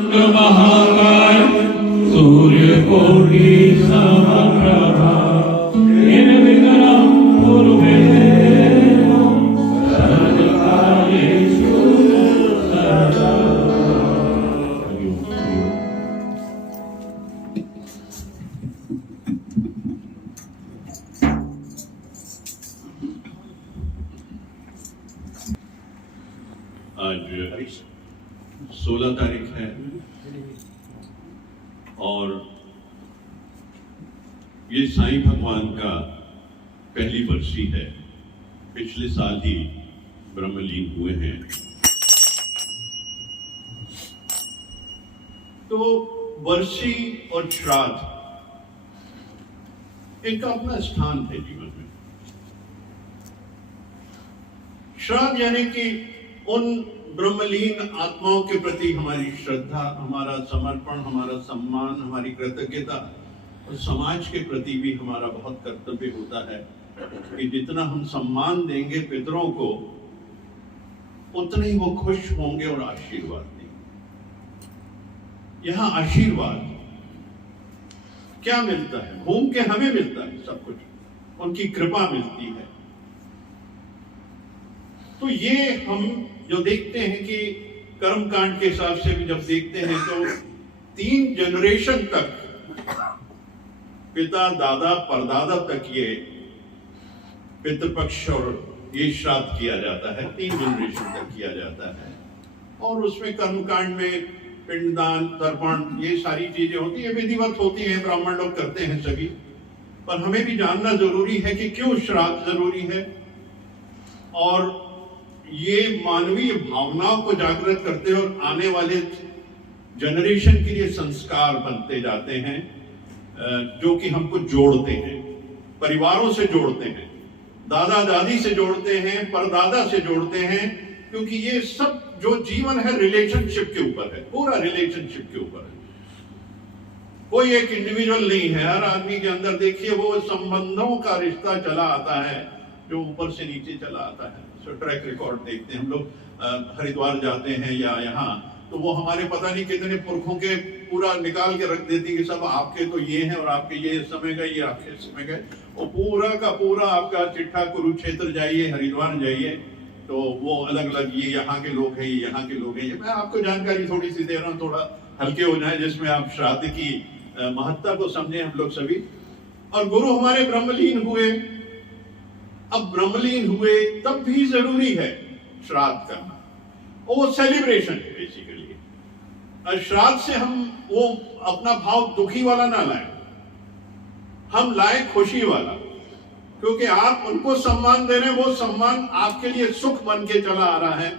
महाकाय सूर्यकोटि समप्रभा निर्विघ्नं कुरु मे देवं सर्वकार्येषु सर्वदा। आज 16 तारीख है और ये साईं भगवान का पहली बरसी है। पिछले साल ही ब्रह्मलीन हुए हैं। तो बरसी और श्राद्ध इनका अपना स्थान है जीवन में। श्राद्ध यानी कि उन ब्रह्मलीन आत्माओं के प्रति हमारी श्रद्धा, हमारा समर्पण, हमारा सम्मान, हमारी कृतज्ञता और समाज के प्रति भी हमारा बहुत कर्तव्य होता है कि जितना हम सम्मान देंगे पितरों को उतने ही वो खुश होंगे और आशीर्वाद देंगे। यहाँ आशीर्वाद क्या मिलता है? घूम के हमें मिलता है सब कुछ, उनकी कृपा मिलती है। तो ये हम जो देखते हैं कि कर्मकांड के हिसाब से भी जब देखते हैं तो 3 जनरेशन तक पिता, दादा, परदादा तक ये पितृपक्ष और ये श्राद्ध किया जाता है। 3 जनरेशन तक किया जाता है और उसमें कर्मकांड में पिंडदान, तर्पण, ये सारी चीजें होती है, विधिवत होती हैं, ब्राह्मण लोग करते हैं सभी। पर हमें भी जानना जरूरी है कि क्यों श्राद्ध जरूरी है और ये मानवीय भावनाओं को जागृत करते हैं और आने वाले जनरेशन के लिए संस्कार बनते जाते हैं जो कि हमको जोड़ते हैं, परिवारों से जोड़ते हैं, दादा दादी से जोड़ते हैं, परदादा से जोड़ते हैं, क्योंकि ये सब जो जीवन है रिलेशनशिप के ऊपर है, पूरा रिलेशनशिप के ऊपर है। कोई एक इंडिविजुअल नहीं है, हर आदमी के अंदर देखिए वो संबंधों का रिश्ता चला आता है जो ऊपर से नीचे चला आता है। ट्रैक रिकॉर्ड देखते हैं हम लोग, हरिद्वार जाते हैं या यहाँ, तो वो हमारे पता नहीं कितने पुरखों के पूरा निकाल के रख देती कि सब आपके तो ये हैं और आपके ये समय गए, ये आपके समय गए, और पूरा का पूरा आपका चिट्ठा कुरुक्षेत्र जाइए, हरिद्वार जाइए, तो वो अलग अलग ये यहाँ के लोग हैं, ये यहाँ के लोग हैं। मैं आपको जानकारी थोड़ी सी दे रहा हूँ, थोड़ा हल्के हो जाए, जिसमें आप श्राद्ध की महत्ता को समझें हम लोग सभी। और गुरु हमारे ब्रह्मलीन हुए, अब ब्रह्मलीन हुए तब भी जरूरी है श्राद्ध करना, और वो सेलिब्रेशन है बेसिकली। श्राद्ध से हम वो अपना भाव दुखी वाला ना लाए, हम लाए खुशी वाला, क्योंकि आप उनको सम्मान दे रहे हैं, वो सम्मान आपके लिए सुख बन के चला आ रहा है,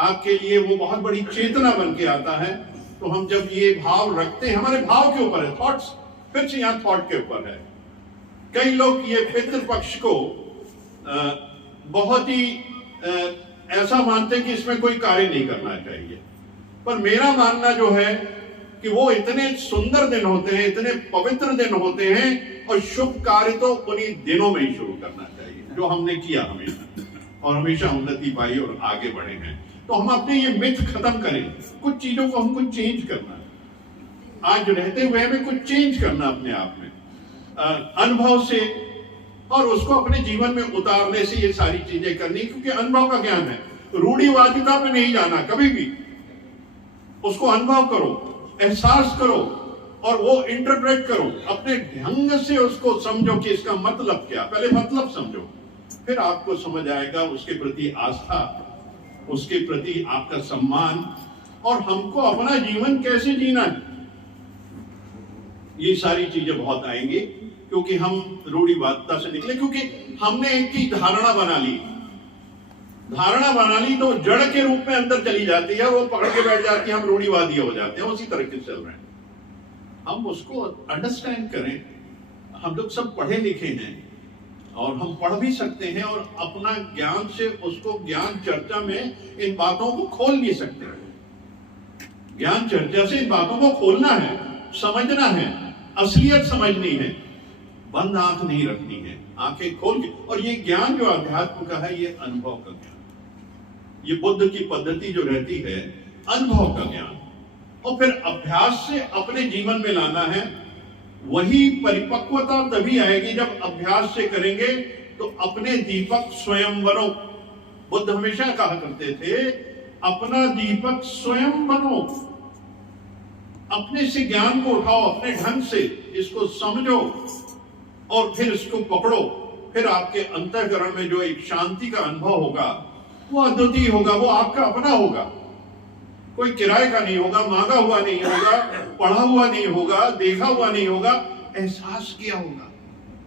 आपके लिए वो बहुत बड़ी चेतना बन के आता है। तो हम जब ये भाव रखते हैं, हमारे भाव के ऊपर है, थॉट्स, फिर से यहाँ थॉट के ऊपर है। कई लोग ये पितृपक्ष को बहुत ही ऐसा मानते हैं कि इसमें कोई कार्य नहीं करना चाहिए, पर मेरा मानना जो है कि वो इतने सुंदर दिन होते हैं, इतने पवित्र दिन होते हैं, और शुभ कार्य तो उन्हीं दिनों में ही शुरू करना चाहिए जो हमने किया हमेशा, और हमेशा उन्नति पाई और आगे बढ़े हैं। तो हम अपने ये मिथ खत्म करें, कुछ चीजों को हमको चेंज करना है, आज रहते हुए हमें कुछ चेंज करना अपने आप में, अनुभव से, और उसको अपने जीवन में उतारने से ये सारी चीजें करनी, क्योंकि अनुभव का ज्ञान है। रूढ़िवादिता पे नहीं जाना कभी भी, उसको अनुभव करो, एहसास करो और वो इंटरप्रेट करो, अपने ढंग से उसको समझो कि इसका मतलब क्या। पहले मतलब समझो, फिर आपको समझ आएगा उसके प्रति आस्था, उसके प्रति आपका सम्मान, और हमको अपना जीवन कैसे जीना है, ये सारी चीजें बहुत आएंगी, क्योंकि हम रूढ़िवादिता से निकले, क्योंकि हमने एक की धारणा बना ली, तो जड़ के रूप में अंदर चली जाती है, वो पकड़ के बैठ जाती है, हम रूढ़िवादी हो जाते हैं, उसी तरह के चल रहे हैं। हम उसको अंडरस्टैंड करें। हम लोग सब पढ़े लिखे हैं और हम पढ़ भी सकते हैं, और अपना ज्ञान से उसको ज्ञान चर्चा में इन बातों को खोल भी सकते हैं। ज्ञान चर्चा से इन बातों को खोलना है, समझना है, असलियत समझनी है, बंद आंख नहीं रखनी है, आंखें खोल के। और ये ज्ञान जो अध्यात्म का है, ये अनुभव का ज्ञान, ये बुद्ध की पद्धति जो रहती है, अनुभव का ज्ञान। और फिर अभ्यास से अपने जीवन में लाना है। वही परिपक्वता तभी आएगी जब अभ्यास से करेंगे। तो अपने दीपक स्वयं बनो। बुद्ध हमेशा कहा करते थे, अपना दीपक स्वयं बनो। अपने से ज्ञान को उठाओ, अपने ढंग से इसको समझो और फिर इसको पकड़ो। फिर आपके अंतःकरण में जो एक शांति का अनुभव होगा वो अद्वितीय होगा, वो आपका अपना होगा, कोई किराए का नहीं होगा, मांगा हुआ नहीं होगा, पढ़ा हुआ नहीं होगा, देखा हुआ नहीं होगा, एहसास किया होगा।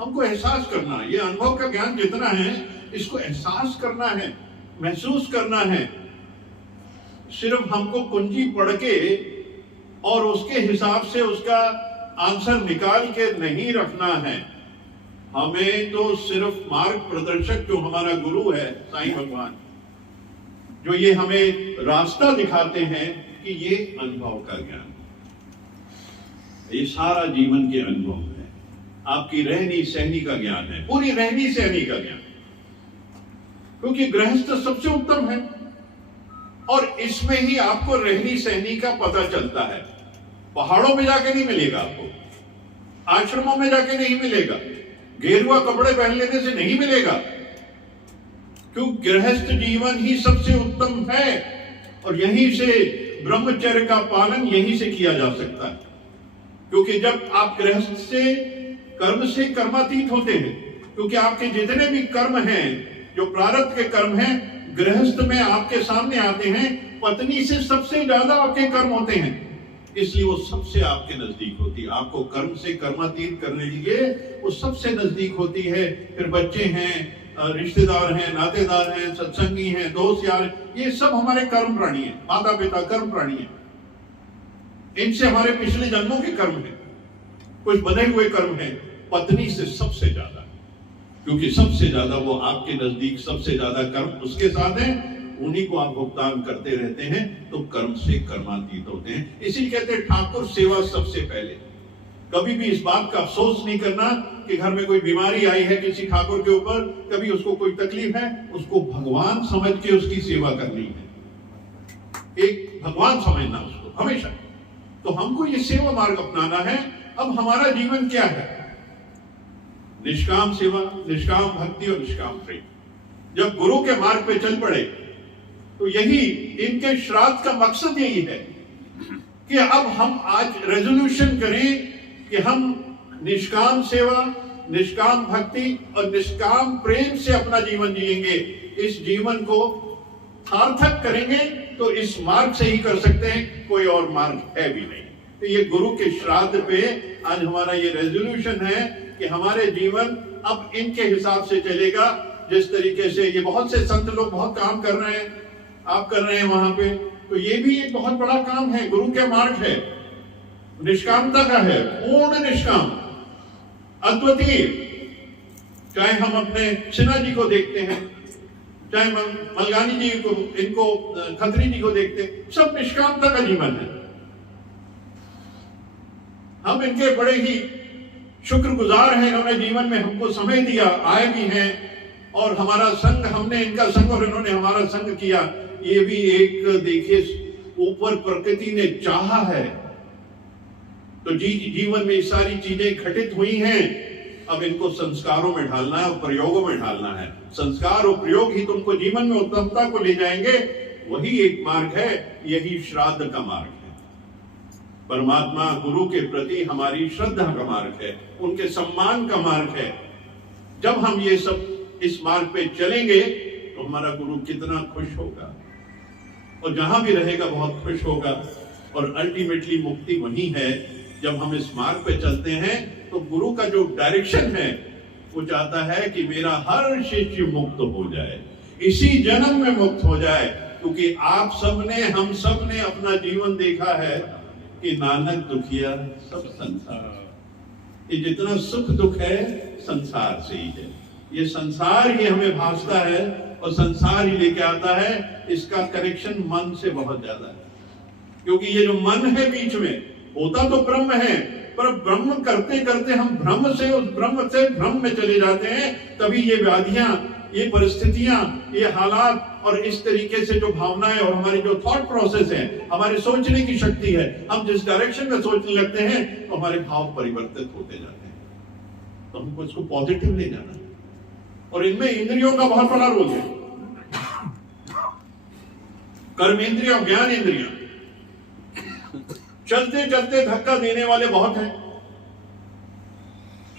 हमको एहसास करना है। ये अनुभव का ज्ञान जितना है इसको एहसास करना है, महसूस करना है। सिर्फ हमको कुंजी पढ़ के और उसके हिसाब से उसका आंसर निकाल के नहीं रखना है। हमें तो सिर्फ मार्ग प्रदर्शक जो हमारा गुरु है साईं भगवान, जो ये हमें रास्ता दिखाते हैं कि ये अनुभव का ज्ञान, ये सारा जीवन के अनुभव है। आपकी रहनी सहनी का ज्ञान है, पूरी रहनी सहनी का ज्ञान। क्योंकि गृहस्थ सबसे उत्तम है और इसमें ही आपको रहनी सहनी का पता चलता है। पहाड़ों में जाके नहीं मिलेगा आपको, आश्रमों में जाके नहीं मिलेगा, गेरुआ कपड़े पहन लेने से नहीं मिलेगा। क्यों? गृहस्थ जीवन ही सबसे उत्तम है और यहीं से ब्रह्मचर्य का पालन यहीं से किया जा सकता है। क्योंकि जब आप गृहस्थ से कर्मातीत होते हैं, क्योंकि आपके जितने भी कर्म हैं, जो प्रारब्ध के कर्म हैं, गृहस्थ में आपके सामने आते हैं। पत्नी से सबसे ज्यादा आपके कर्म होते हैं, इसलिए वो सबसे आपके नजदीक होती है। आपको कर्म से कर्मातीत करने के लिए वो सबसे नजदीक होती है। फिर बच्चे हैं, रिश्तेदार हैं, नातेदार हैं, सत्संगी हैं, दोस्त यार, ये सब हमारे कर्म प्राणी हैं। माता पिता कर्म प्राणी हैं, इनसे हमारे पिछले जन्मों के कर्म हैं, कुछ बने हुए कर्म हैं। पत्नी से सबसे ज्यादा, क्योंकि सबसे ज्यादा वो आपके नजदीक, सबसे ज्यादा कर्म उसके साथ है, उन्हीं को आप भुगतान करते रहते हैं, तो कर्म से कर्मातीत होते हैं। इसीलिए कहते हैं ठाकुर सेवा सबसे पहले। कभी भी इस बात का अफसोस नहीं करना कि घर में कोई बीमारी आई है किसी ठाकुर के ऊपर, कभी उसको कोई तकलीफ है, उसको भगवान समझ के उसकी सेवा करनी है। एक भगवान समझना उसको हमेशा। तो हमको ये सेवा मार्ग अपनाना है। अब हमारा जीवन क्या है? निष्काम सेवा, निष्काम भक्ति और निष्काम प्रेम। जब गुरु के मार्ग पे चल पड़े तो यही इनके श्राद्ध का मकसद यही है कि अब हम आज रेजोल्यूशन करें कि हम निष्काम सेवा, निष्काम भक्ति और निष्काम प्रेम से अपना जीवन जिएंगे। इस जीवन को सार्थक करेंगे तो इस मार्ग से ही कर सकते हैं, कोई और मार्ग है भी नहीं। तो ये गुरु के श्राद्ध पे आज हमारा ये रेजोल्यूशन है कि हमारे जीवन अब इनके हिसाब से चलेगा। जिस तरीके से ये बहुत से संत लोग बहुत काम कर रहे हैं, आप कर रहे हैं वहां पे, तो ये भी एक बहुत बड़ा काम है, गुरु के मार्ग है, निष्कामता का है, पूर्ण निष्काम, अद्वितीय। चाहे हम अपने सिन्हा जी को देखते हैं, चाहे मलगानी जी को, इनको खत्री जी को देखते हैं, सब निष्कामता का जीवन है। हम इनके बड़े ही शुक्रगुजार हैं, इन्होंने जीवन में हमको समय दिया, आए भी हैं, और हमारा संग, हमने इनका संग और इन्होंने हमारा संग किया। ये भी एक देखिए ऊपर प्रकृति ने चाहा है, तो जीवन में सारी चीजें घटित हुई हैं। अब इनको संस्कारों में ढालना है और प्रयोगों में ढालना है। संस्कार और प्रयोग ही तुमको जीवन में उत्तमता को ले जाएंगे। वही एक मार्ग है, यही श्राद्ध का मार्ग है। परमात्मा गुरु के प्रति हमारी श्रद्धा का मार्ग है, उनके सम्मान का मार्ग है। जब हम ये सब इस मार्ग पे चलेंगे तो हमारा गुरु कितना खुश होगा, और जहां भी रहेगा बहुत खुश होगा। और अल्टीमेटली मुक्ति वही है जब हम इस मार्ग पे चलते हैं। तो गुरु का जो डायरेक्शन है वो चाहता है कि मेरा हर शिष्य मुक्त हो जाए, इसी जन्म में मुक्त हो जाए। क्योंकि आप सबने, हम सब ने अपना जीवन देखा है कि नानक दुखिया सब संसार। ये जितना सुख दुख है संसार से ही है। ये संसार ही हमें भासता है और संसार ही लेके आता है। इसका कनेक्शन मन से बहुत ज्यादा है, क्योंकि ये जो मन है बीच में, होता तो ब्रह्म है, पर ब्रह्म करते करते हम ब्रह्म से उस ब्रह्म से भ्रम में चले जाते हैं। तभी ये व्याधियां, ये परिस्थितियां, ये हालात और इस तरीके से जो भावनाएं और हमारी जो थॉट प्रोसेस है, हमारे सोचने की शक्ति है, हम जिस डायरेक्शन में सोचने लगते हैं तो हमारे भाव परिवर्तित होते जाते हैं। तो हमको इसको पॉजिटिव ले जाना है। और इनमें इंद्रियों का बहुत बड़ा रोल है। कर्म इंद्रिया, ज्ञान इंद्रिया। चलते चलते धक्का देने वाले बहुत हैं,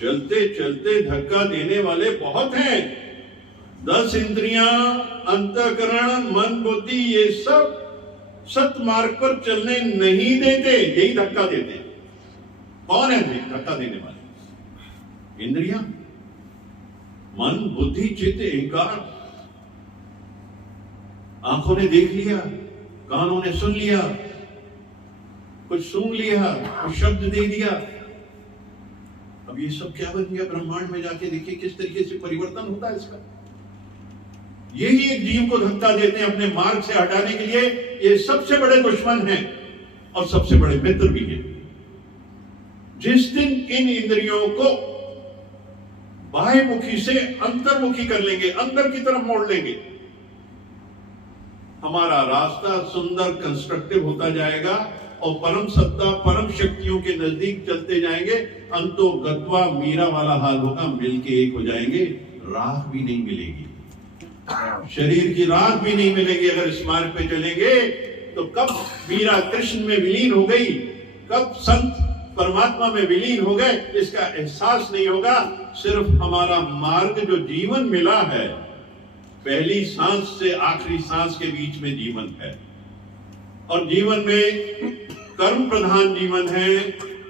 चलते चलते धक्का देने वाले बहुत हैं। 10 इंद्रियां, अंतःकरण, मन, बुद्धि, ये सब सत्मार्ग पर चलने नहीं देते, यही धक्का देते। कौन है धक्का देने वाले? इंद्रियां, मन, बुद्धि, चित्त, अहंकार। आंखों ने देख लिया, कानों ने सुन लिया, कुछ सूंघ लिया, कुछ शब्द दे दिया। अब ये सब क्या बन गया? ब्रह्मांड में जाके देखिए किस तरीके से परिवर्तन होता है इसका। यही एक जीव को धक्का देते हैं अपने मार्ग से हटाने के लिए। ये सबसे बड़े दुश्मन हैं और सबसे बड़े मित्र भी हैं। जिस दिन इन इंद्रियों को बाह्यमुखी से अंतर्मुखी कर लेंगे, अंदर की तरफ मोड़ लेंगे, हमारा रास्ता सुंदर कंस्ट्रक्टिव होता जाएगा और परम सत्ता, परम शक्तियों के नजदीक चलते जाएंगे। अंतो गत्वा मीरा वाला हाल होगा, मिलके एक हो जाएंगे। राह भी नहीं मिलेगी, शरीर की राह भी नहीं मिलेगी। अगर इस मार्ग पे चलेंगे तो कब मीरा कृष्ण में विलीन हो गई, कब संत परमात्मा में विलीन हो गए, इसका एहसास नहीं होगा। सिर्फ हमारा मार्ग जो जीवन मिला है, पहली सांस से आखिरी सांस के बीच में जीवन है। और जीवन में कर्म प्रधान जीवन है।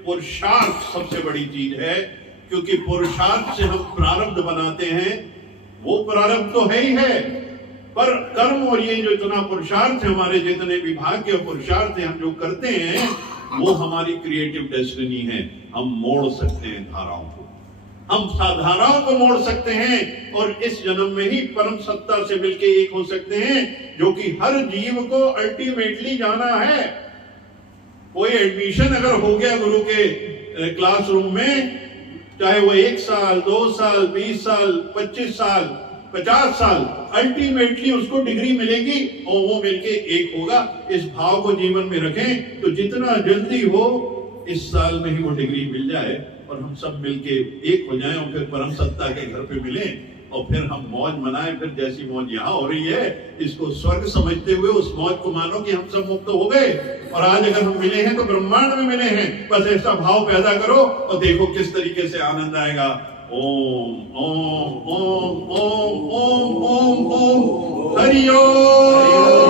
पुरुषार्थ सबसे बड़ी चीज है, क्योंकि पुरुषार्थ से हम प्रारब्ध बनाते हैं। वो प्रारब्ध तो है ही है, पर कर्म और ये जो इतना पुरुषार्थ है, हमारे जितने विभाग के पुरुषार्थ है, हम जो करते हैं, वो हमारी क्रिएटिव डेस्टिनी है। हम मोड़ सकते हैं धाराओं को, हम धाराओं को मोड़ सकते हैं और इस जन्म में ही परम सत्ता से मिलके एक हो सकते हैं, जो कि हर जीव को अल्टीमेटली जाना है। कोई एडमिशन अगर हो गया गुरु के क्लासरूम में, चाहे वो 1 साल, 2 साल, 20 साल, 25 साल, 50 साल, अल्टीमेटली उसको डिग्री मिलेगी और वो मिलके एक होगा। इस भाव को जीवन में रखें तो जितना जल्दी हो इस साल में ही वो डिग्री मिल जाए और हम सब मिलके एक हो जाएं और फिर परम सत्ता के घर पे मिलें और फिर हम मौज मनाएं। फिर जैसी मौज यहाँ हो रही है, इसको स्वर्ग समझते हुए उस मौज को मानो कि हम सब मुक्त हो गए और आज अगर हम मिले हैं तो ब्रह्मांड में मिले हैं। बस ऐसा भाव पैदा करो और देखो किस तरीके से आनंद आएगा। ओम ओम ओम ओम ओम ओम ओम हरि ओम।